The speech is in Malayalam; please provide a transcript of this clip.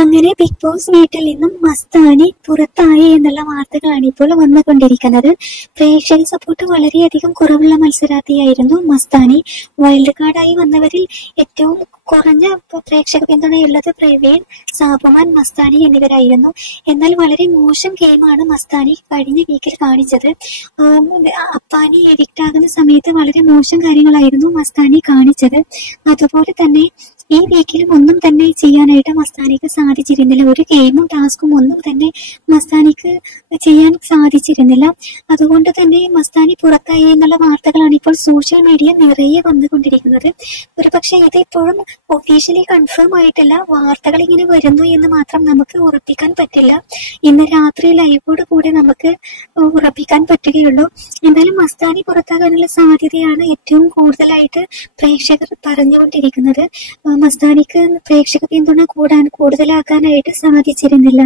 അങ്ങനെ ബിഗ് ബോസ് വീട്ടിൽ നിന്നും മസ്താനി പുറത്തായി എന്നുള്ള വാർത്തകളാണ് ഇപ്പോൾ വന്നുകൊണ്ടിരിക്കുന്നത്. പ്രേക്ഷക സപ്പോർട്ട് വളരെയധികം കുറവുള്ള മത്സരാർത്ഥിയായിരുന്നു മസ്താനി. വൈൽഡ് കാർഡായി വന്നവരിൽ ഏറ്റവും കുറഞ്ഞ പ്രേക്ഷക പിന്തുണയുള്ളത് പ്രവീൺ, സാബുമാൻ, മസ്താനി എന്നിവരായിരുന്നു. എന്നാൽ വളരെ മോശം ഗെയിമാണ് മസ്താനി കഴിഞ്ഞ വീക്കിൽ കാണിച്ചത്. അപ്പാനി എവിക്റ്റ് ആകുന്ന സമയത്ത് വളരെ മോശം കാര്യങ്ങളായിരുന്നു മസ്താനി കാണിച്ചത്. അതുപോലെ തന്നെ ഈ വീക്കിലും ഒന്നും തന്നെ ചെയ്യാനായിട്ട് മസ്താനിക്ക് സാധിച്ചിരുന്നില്ല. ഒരു ഗെയിമും ടാസ്കും ഒന്നും തന്നെ മസ്താനിക്ക് ചെയ്യാൻ സാധിച്ചിരുന്നില്ല. അതുകൊണ്ട് തന്നെ മസ്താനി പുറത്തായി എന്നുള്ള വാർത്തകളാണ് ഇപ്പോൾ സോഷ്യൽ മീഡിയ നിറയെ വന്നുകൊണ്ടിരിക്കുന്നത്. ഒരു പക്ഷെ ഇത് ഇപ്പോഴും ഒഫീഷ്യലി കൺഫേം ആയിട്ടില്ല. വാർത്തകൾ ഇങ്ങനെ വരുന്നു എന്ന് മാത്രം നമുക്ക് ഉറപ്പിക്കാൻ പറ്റില്ല. ഇന്ന് രാത്രി ലൈവോട് കൂടെ നമുക്ക് ഉറപ്പിക്കാൻ പറ്റുകയുള്ളൂ. എന്തായാലും മസ്താനി പുറത്താകാനുള്ള സാധ്യതയാണ് ഏറ്റവും കൂടുതലായിട്ട് പ്രേക്ഷകർ പറഞ്ഞുകൊണ്ടിരിക്കുന്നത്. മസ്താനിക്ക് പ്രേക്ഷക പിന്തുണ കൂടുതലാക്കാനായിട്ട് സാധിച്ചിരുന്നില്ല.